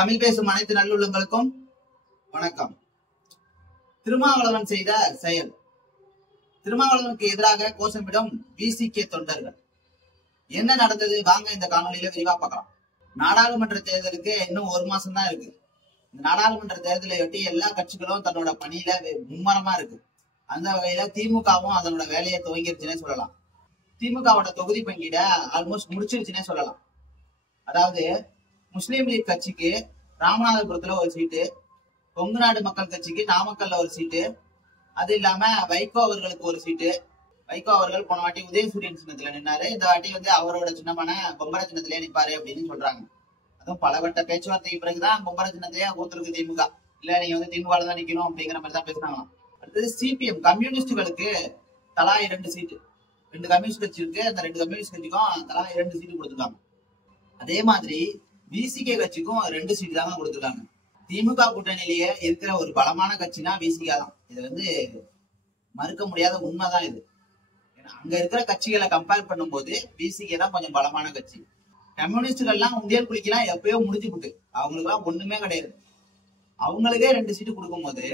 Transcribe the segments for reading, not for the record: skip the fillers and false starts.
தமிழ் பேசும் அனைத்து நல்லுள்ளங்களுக்கும் வணக்கம். திருமாவளவன் செய்த செயல். திருமாவளவனுக்கு எதிராக கோஷமிடும் விசிகே தொண்டர்கள். என்ன நடந்தது வாங்க இந்த காணொலியில விரிவா பார்க்கலாம். நாடாளுமன்ற தேர்தலுக்கு இன்னும் ஒரு மாசம் தான் இருக்கு. இந்த நாடாளுமன்ற தேர்தலை ஒட்டி எல்லா கட்சிகளும் தன்னோட பணியில மும்மரமா இருக்கு. அந்த வகையில திமுகவும் அதனோட வேலையை துவங்கிருச்சுன்னே சொல்லலாம். திமுகவோட தொகுதி பங்கீட ஆல்மோஸ்ட் முடிச்சிருச்சுன்னே சொல்லலாம். அதாவது முஸ்லீம் லீக் கட்சிக்கு ராமநாதபுரத்துல ஒரு சீட்டு, கொங்கு நாடு மக்கள் கட்சிக்கு நாமக்கல்ல ஒரு சீட்டு, அது இல்லாம வைகோ அவர்களுக்கு ஒரு சீட்டு. வைகோ அவர்கள் போன வாட்டி உதயசூரியன் சின்னத்துல நின்னாரு, இந்த வாட்டி அவரோட சின்னமான பொம்பர சின்னத்திலேயே நிப்பாரு அப்படின்னு சொல்றாங்க. அதுவும் பலவட்ட பேச்சுவார்த்தைக்கு பிறகுதான் பொம்பர சின்னத்தையே கொடுத்துருக்கு திமுக. இல்ல நீங்க திமுக தான் நிக்கணும் அப்படிங்கிற மாதிரி தான் பேசுனாங்களாம். அடுத்தது சிபிஎம் கம்யூனிஸ்டுகளுக்கு தலா 2 சீட்டு. 2 கம்யூனிஸ்ட் கட்சி இருக்கு, அந்த 2 கம்யூனிஸ்ட் கட்சிக்கும் தலா 2 சீட்டு கொடுத்துருக்காங்க. அதே மாதிரி விசிகே கட்சிக்கும் 2 சீட்டு தாங்க கொடுத்துருக்காங்க. திமுக கூட்டணியிலேயே இருக்கிற ஒரு பலமான கட்சினா விசிகா தான். இது மறுக்க முடியாத உண்மைதான் இது. அங்க இருக்கிற கட்சிகளை கம்பேர் பண்ணும்போது விசிகே தான் கொஞ்சம் பலமான கட்சி. கம்யூனிஸ்டுகள் எல்லாம் உண்டியல் குளிக்கலாம் எப்பயோ முடிஞ்சு போட்டு, அவங்களுக்கு எல்லாம் ஒண்ணுமே கிடையாது. அவங்களுக்கே 2 சீட்டு கொடுக்கும் போது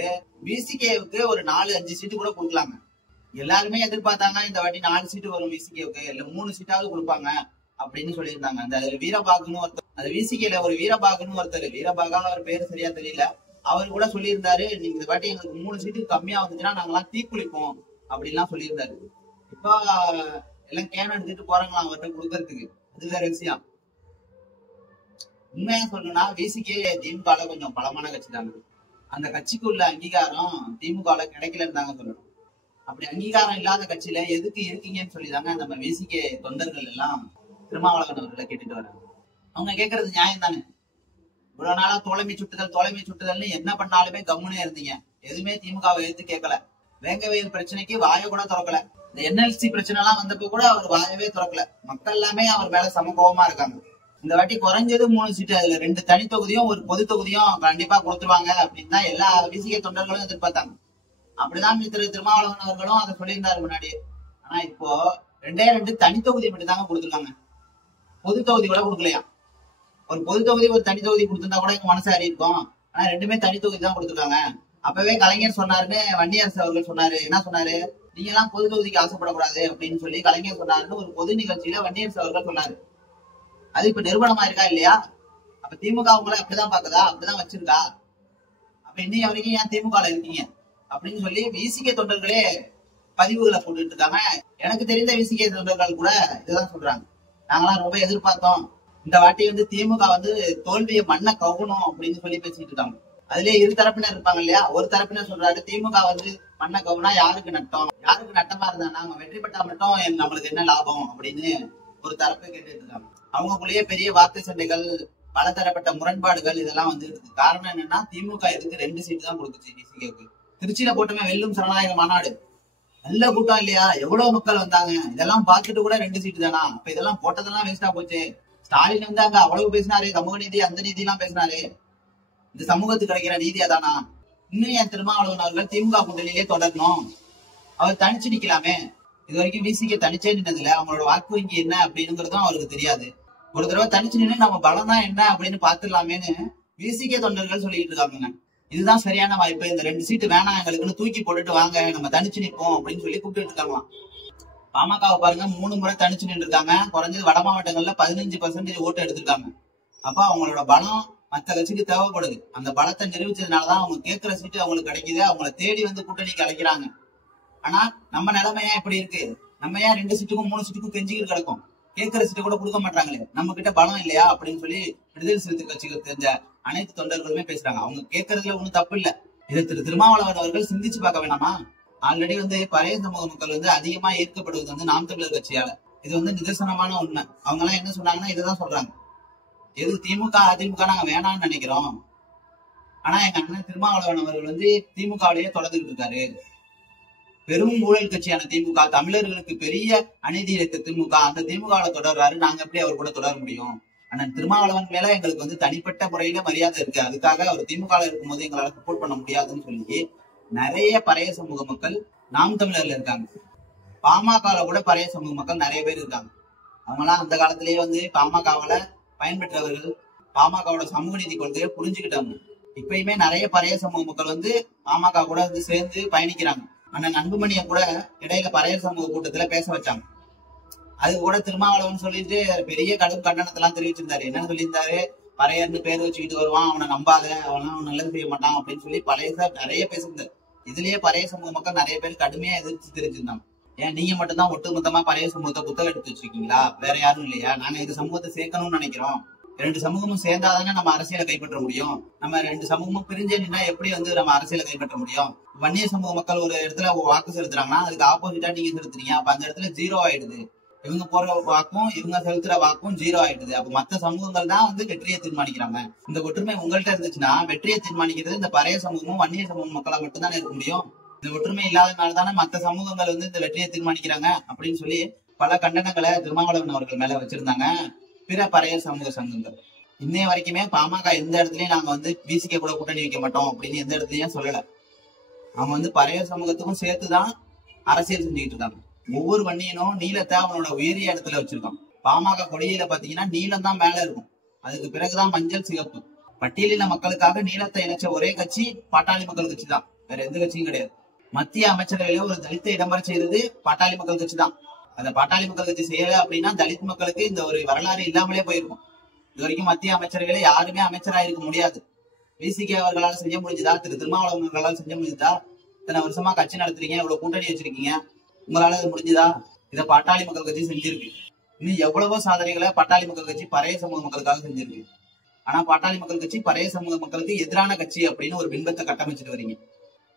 விசிகேவுக்கு ஒரு 4-5 சீட்டு கூட கொடுக்கலாங்க. எல்லாருமே எதிர்பார்த்தாங்க இந்த வாட்டி 4 சீட்டு வரும் விசிகேவுக்கு, இல்ல 3 சீட்டாவது கொடுப்பாங்க அப்படின்னு சொல்லியிருந்தாங்க. அந்த வீரபாகுன்னு ஒருத்தர், அது விசிகேல ஒரு வீரபாகுன்னு ஒருத்தர், வீரபாகா அவர் பேரு சரியா தெரியல, அவர் கூட சொல்லியிருந்தாரு, நீங்க இந்த வாட்டி எங்களுக்கு 3 சீட்டு கம்மியா வந்துச்சுன்னா நாங்கெல்லாம் தீக்குளிப்போம் அப்படின்லாம் சொல்லியிருந்தாரு. இப்ப எல்லாம் கேன் எடுத்துட்டு போறாங்களாம் அவர்கிட்ட கொடுக்கறதுக்கு. அது வேற விஷயம். உண்மையா சொல்லணும்னா விசிகே திமுக கொஞ்சம் பலமான கட்சி தாங்க. அந்த கட்சிக்கு உள்ள அங்கீகாரம் திமுக கிடைக்கலன்னு தாங்க சொல்லணும். அப்படி அங்கீகாரம் இல்லாத கட்சியில எதுக்கு இருக்கீங்கன்னு சொல்லிதாங்க நம்ம விசிகே தொண்டர்கள் எல்லாம் திருமாவளவன் அவர்களை கேட்டுட்டு வராங்க. அவங்க கேட்கறது நியாயம் தானே. இவ்வளவு நாளா தோழமை சுட்டுதல்னு என்ன பண்ணாலுமே கம்முனே இருந்தீங்க. எதுவுமே திமுகவை எடுத்து கேட்கல. வேங்கவேல் பிரச்சனைக்கு வாய கூட திறக்கல. இந்த என்எல்சி பிரச்சனை எல்லாம் வந்தப்ப கூட அவர் வாயவே திறக்கல. மக்கள் எல்லாமே அவர் மேல சமகோபமா இருக்காங்க. இந்த வாட்டி குறைஞ்சது 3 சீட்டு, அதுல 2 தனி தொகுதியும் ஒரு பொது தொகுதியும் கண்டிப்பா கொடுத்துருவாங்க அப்படின்னு தான் எல்லா விசிகே தொண்டர்களும் எதிர்பார்த்தாங்க. அப்படிதான் திருமாவளவன் அவர்களும் அதை சொல்லியிருந்தாரு முன்னாடியே. ஆனா இப்போ 2 தனி தொகுதி மட்டும் தாங்க கொடுத்துருக்காங்க. பொது தொகுதி கூட கொடுக்கலையா. ஒரு பொது தொகுதி ஒரு தனி தொகுதி கொடுத்திருந்தா கூட எங்க மனசு அறி இருக்கும். ஆனா 2மே தனி தொகுதி தான் கொடுத்துருக்காங்க. அப்பவே கலைஞர் சொன்னாருன்னு வன்னியரசு அவர்கள் சொன்னாரு. என்ன சொன்னாரு, நீங்க எல்லாம் பொது தொகுதிக்கு ஆசைப்படக்கூடாது அப்படின்னு சொல்லி கலைஞர் சொன்னாருன்னு ஒரு பொது நிகழ்ச்சியில வன்னியரசு அவர்கள் சொன்னாரு. அது இப்ப நிறுவனமா இருக்கா இல்லையா? அப்ப திமுக உங்களை அப்படிதான் பாக்குதா, அப்படிதான் வச்சிருக்கா? அப்ப இன்னைய வரைக்கும் ஏன் திமுக இருக்கீங்க அப்படின்னு சொல்லி விசிகே தொண்டர்களே பதிவுகளை போட்டுட்டு இருக்காங்க. எனக்கு தெரிந்த விசிகே தொண்டர்கள் கூட இதுதான் சொல்றாங்க. நாங்கெல்லாம் ரொம்ப எதிர்பார்த்தோம், இந்த வாட்டி திமுக தோல்வியை மண்ணை கவுணும் அப்படின்னு சொல்லி பேசிட்டு இருக்காங்க. அதுலயே இரு தரப்பினர் இருப்பாங்க இல்லையா. ஒரு தரப்பினர் சொல்றாரு திமுக மண்ணை கவுனா யாருக்கு நட்டம், யாருக்கு நட்டமா இருந்தா அவங்க வெற்றி பெற்றா மட்டும் நம்மளுக்கு என்ன லாபம் அப்படின்னு ஒரு தரப்பை கேட்டுட்டு இருக்காங்க. அவங்களுக்குள்ளேயே பெரிய வார்த்தை சண்டைகள், பலதரப்பட்ட முரண்பாடுகள் இதெல்லாம் இருக்கு. காரணம் என்னன்னா திமுக எதுக்கு 2 சீட்டு தான் கொடுத்துச்சு விசிகேவுக்கு. திருச்சியில போட்டோமே வெல்லும் சனநாயக மாநாடு, நல்ல கூட்டம் இல்லையா, எவ்வளவு மக்கள் வந்தாங்க. இதெல்லாம் பார்த்துட்டு கூட 2 சீட்டு தானா? அப்ப இதெல்லாம் போட்டதெல்லாம் வேஸ்டா போச்சு. ஸ்டாலின் அங்க அவ்வளவு பேசினாரு, சமூக நீதி அந்த நீதி எல்லாம் பேசினாரு. இந்த சமூகத்துக்கு கிடைக்கிற நீதியா தானா? இன்னும் என் திருமாவளவன் அவர்கள் திமுக கூட்டணியிலே தொடரணும். அவர் தனிச்சு நிக்கலாமே. இது வரைக்கும் விசிகே தனிச்சே நின்னதுல அவங்களோட வாக்கு வங்கி என்ன அப்படிங்கிறதும் அவருக்கு தெரியாது. ஒரு தடவை தனிச்சு நின்று நம்ம பலம் தான் என்ன அப்படின்னு பாத்துடலாமேன்னு விசிகே தொண்டர்கள் சொல்லிட்டு இருக்காங்க. இதுதான் சரியான வாய்ப்பு, இந்த 2 சீட்டு வேணாம் எங்களுக்குன்னு தூக்கி போட்டுட்டு வாங்க நம்ம தனிச்சு நிற்போம் அப்படின்னு சொல்லி கூப்பிட்டு இருக்காங்களாம். பாமகவை பாருங்க, 3 முறை தனிச்சு நின்று இருக்காங்க. குறைஞ்சது வட மாவட்டங்கள்ல 15% ஓட்டு எடுத்திருக்காங்க. அப்ப அவங்களோட பலம் மற்ற கட்சிக்கு தேவைப்படுது. அந்த பலத்தை நிரூபிச்சதுனாலதான் அவங்க கேட்கிற சீட்டு அவங்களுக்கு கிடைக்குது. அவங்கள தேடி கூட்டணிக்கு அழைக்கிறாங்க. ஆனா நம்ம நிலைமையா இப்படி இருக்கு. நம்ம ஏன் 2 சீட்டுக்கும் 3 சீட்டுக்கும் கெஞ்சிக்கிட்டு கிடக்கும்? கேட்கிற சீட்டை கூட கொடுக்க மாட்டாங்களே, நம்ம கிட்ட பலம் இல்லையா அப்படின்னு சொல்லி விடுதலை சிறுத்தை கட்சிகள் தெரிஞ்ச அனைத்து தொண்டர்களுமே பேசுறாங்க. அவங்க கேட்கறதுல ஒண்ணும் தப்பு இல்ல. இதை திருமாவளவன் அவர்கள் சிந்திச்சு பார்க்க வேணாமா? ஆல்ரெடி பழைய சமூக மக்கள் அதிகமா ஈர்க்கப்படுவது நாம் தமிழர் கட்சியால. இது நிதர்சனமான உண்மை. அவங்க எல்லாம் என்ன சொன்னாங்கன்னா இதுதான் சொல்றாங்க, எது திமுக அதிமுக நாங்க வேணாம்னு நினைக்கிறோம். ஆனா எங்க அண்ணன் திருமாவளவன் அவர்கள் திமுகவிலேயே தொடர்ந்துட்டு இருக்காரு. பெரும் ஊழல் கட்சியான திமுக, தமிழர்களுக்கு பெரிய அநீதி இழைத்த திமுக, அந்த திமுகவில் தொடர்றாரு. நாங்க எப்படி அவர் கூட தொடர முடியும்? அண்ணன் திருமாவளவன் மேல எங்களுக்கு தனிப்பட்ட முறையில மரியாதை இருக்கு. அதுக்காக அவர் திமுக இருக்கும்போது எங்களால சப்போர்ட் பண்ண முடியாதுன்னு சொல்லி நிறைய பழைய சமூக மக்கள் நாம் தமிழர்ல இருக்காங்க. பாமகல கூட பழைய சமூக மக்கள் நிறைய பேர் இருக்காங்க. அவங்க எல்லாம் அந்த காலத்திலேயே பாமகவில பயன்பெற்றவர்கள், பாமகவோட சமூக நீதி கொள்கையை புரிஞ்சுக்கிட்டாங்க. இப்பயுமே நிறைய பறைய சமூக மக்கள் வந்து பாமக கூட வந்து சேர்ந்து பயணிக்கிறாங்க. அண்ணன் அன்புமணியை கூட இடையில பறைய சமூக கூட்டத்துல பேச வச்சாங்க. அது கூட திருமாவளவன் சொல்லிட்டு பெரிய கடும் கண்டனத்தெல்லாம் தெரிவிச்சிருந்தாரு. என்னன்னு சொல்லியிருந்தாரு, பறையர்னு பேர் வச்சுக்கிட்டு வருவான், அவனை நம்பாத, அவன் நல்லது செய்ய மாட்டான் அப்படின்னு சொல்லி பழைய நிறைய பேசியிருந்தாரு. இதுலயே பறைய சமூக மக்கள் நிறைய பேர் கடுமையா எதிர்த்து தெரிஞ்சிருந்தாங்க. ஏன் நீங்க மட்டும்தான் ஒட்டுமொத்தமா பறைய சமூகத்தை புத்தகம் எடுத்து வச்சிருக்கீங்களா? வேற யாரும் இல்லையா? நாங்க இந்த சமூகத்தை சேர்க்கணும்னு நினைக்கிறோம். ரெண்டு சமூகமும் சேர்ந்தாதானே நம்ம அரசியலை கைப்பற்ற முடியும். நம்ம ரெண்டு சமூகமும் பிரிஞ்சு நின்னா எப்படி வந்து நம்ம அரசியலை கைப்பற்ற முடியும்? வன்னிய சமூக மக்கள் ஒரு இடத்துல வாக்கு செலுத்துறாங்கன்னா அதுக்கு ஆப்போசிட்டா நீங்க செலுத்துறீங்க. அப்ப அந்த இடத்துல 0 ஆயிடுது. இவங்க போற வாக்கும் இவங்க செலுத்துற வாக்கும் 0 ஆயிடுது. அப்ப மத்த சமூகங்கள் தான் வந்து வெற்றியை தீர்மானிக்கிறாங்க. இந்த ஒற்றுமை உங்கள்கிட்ட இருந்துச்சுன்னா வெற்றியை தீர்மானிக்கிறது இந்த பறைய சமூகமும் வன்னிய சமூக மக்களா மட்டும்தானே இருக்க முடியும். இந்த ஒற்றுமை இல்லாதனாலதானே மத்த சமூகங்கள் வந்து இந்த வெற்றியை தீர்மானிக்கிறாங்க அப்படின்னு சொல்லி பல கண்டனங்களை திருமாவளவன் அவர்கள் மேல வச்சிருந்தாங்க பிற பறைய சமூக சங்கங்கள். இன்னைய வரைக்குமே பாமக எந்த இடத்துலயும் நாங்க வந்து விசிக கூட கூட்டணி வைக்க மாட்டோம் அப்படின்னு எந்த இடத்துலயும் சொல்லல. அவங்க வந்து பறைய சமூகத்துக்கும் சேர்த்துதான் அரசியல் செஞ்சுக்கிட்டு இருக்காங்க. ஒவ்வொரு வன்னியனும் நீளத்தை அவனோட உயரிய இடத்துல வச்சிருக்கான். பாமக கொடியில பாத்தீங்கன்னா நீளம் தான் மேல இருக்கும், அதுக்கு பிறகுதான் மஞ்சள் சிகப்பு. பட்டியலின மக்களுக்காக நீளத்தை இணைச்ச ஒரே கட்சி பாட்டாளி மக்கள் கட்சி தான், வேற எந்த கட்சியும் கிடையாது. மத்திய அமைச்சரவையில ஒரு தலித்தை இடம்பெற செய்தது பாட்டாளி மக்கள் கட்சி தான். அந்த பாட்டாளி மக்கள் கட்சி செய்யல அப்படின்னா தலித் மக்களுக்கு இந்த ஒரு வரலாறு இல்லாமலே போயிருக்கும். இது வரைக்கும் மத்திய அமைச்சரவையில யாருமே அமைச்சரா இருக்க முடியாது. விசிகே அவர்களால் செய்ய முடிஞ்சதா? திரு திருமாவளவன் அவர்களால் செய்ய முடிஞ்சதா? இத்தனை வருஷமா கட்சி நடத்துறீங்க, இவ்வளவு கூட்டணி வச்சிருக்கீங்க, உங்களால அது முடிஞ்சதா? இதை பாட்டாளி மக்கள் கட்சி செஞ்சிருக்கு. இன்னும் எவ்வளவோ சாதனைகளை பாட்டாளி மக்கள் கட்சி பறைய சமூக மக்களுக்காக செஞ்சிருக்கு. ஆனா பாட்டாளி மக்கள் கட்சி பறைய சமூக மக்களுக்கு எதிரான கட்சி அப்படின்னு ஒரு பின்பத்தை கட்டமைச்சிட்டு வரீங்க.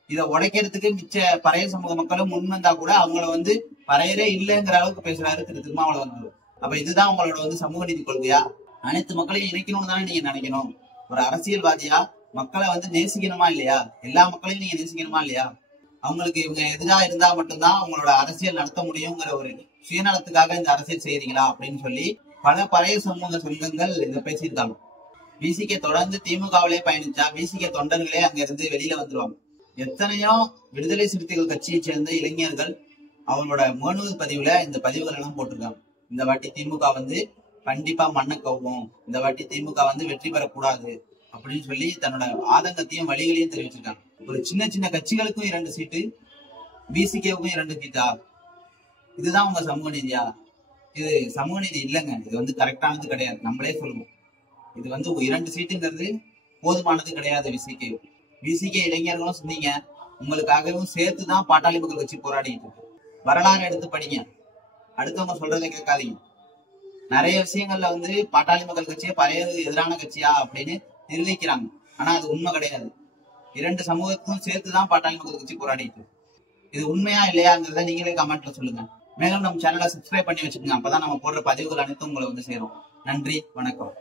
இதை உடைக்கிறதுக்கு மிச்ச பறைய சமூக மக்களும் முன் வந்தா கூட அவங்கள வந்து பறையரே இல்லைங்கிற அளவுக்கு பேசுறாரு திரு திருமாவளவன். அப்ப இதுதான் உங்களோட வந்து சமூக நீதி கொள்கையா? அனைத்து மக்களையும் இணைக்கணும்னு தானே நீங்க நினைக்கணும். ஒரு அரசியல்வாதியா மக்களை வந்து நேசிக்கணுமா இல்லையா? எல்லா மக்களையும் நீங்க நேசிக்கணுமா இல்லையா? அவங்களுக்கு இவங்க எதிரா இருந்தா மட்டும்தான் அவங்களோட அரசியல் நடத்த முடியுங்கிற ஒரு சுயநலத்துக்காக இந்த அரசியல் செய்யறீங்களா அப்படின்னு சொல்லி பல பழைய சமூக சங்கங்கள் இதை பேசியிருக்காங்க. விசிகே தொடர்ந்து திமுகவிலே பயணிச்சா விசிகே தொண்டர்களே அங்க இருந்து வெளியில வந்துருவாங்க. எத்தனையோ விடுதலை சிறுத்தைகள் கட்சியை சேர்ந்த இளைஞர்கள் அவங்களோட முகநூல் பதிவுல இந்த பதிவுகள் எல்லாம் போட்டிருக்காங்க. இந்த வாட்டி திமுக வந்து கண்டிப்பா மண்ணை கவ்வும், இந்த வாட்டி திமுக வந்து வெற்றி பெறக்கூடாது அப்படின்னு சொல்லி தன்னோட ஆதங்கத்தையும் வழிகளையும் தெரிவிச்சிருக்காங்க. ஒரு சின்ன சின்ன கட்சிகளுக்கும் 2 சீட்டு, விசிகேவுக்கும் 2 சீட்டா? இதுதான் உங்க சமூக நீதியா? இது சமூக நீதி இல்லைங்க. இது வந்து கரெக்டானது கிடையாது. நம்மளே சொல்லுவோம், இது வந்து 2 சீட்டுங்கிறது போதுமானது கிடையாது. விசிகே இளைஞர்களும் சொன்னீங்க, உங்களுக்காகவும் சேர்த்துதான் பாட்டாளி மக்கள் கட்சி போராடிட்டு இருக்கு. வரலாறு எடுத்து படிங்க, அடுத்தவங்க சொல்றதை கேட்காதீங்க. நிறைய விஷயங்கள்ல வந்து பாட்டாளி மக்கள் கட்சியை பழைய எதிரான கட்சியா அப்படின்னு நிர்வகிக்கிறாங்க. ஆனா அது உண்மை கிடையாது. 2 சமூகத்துக்கும் சேர்த்துதான் பாட்டாளி மக்கள் கட்சி போராடிட்டு. இது உண்மையா இல்லையாங்கிறத நீங்களே கமெண்ட்ல சொல்லுங்க. மேலும் நம்ம சேனலை சப்ஸ்கிரைப் பண்ணி வச்சுக்கோங்க. அப்பதான் நம்ம போடுற பதிவுகள் அனைத்தும் உங்களை வந்து சேரும். நன்றி, வணக்கம்.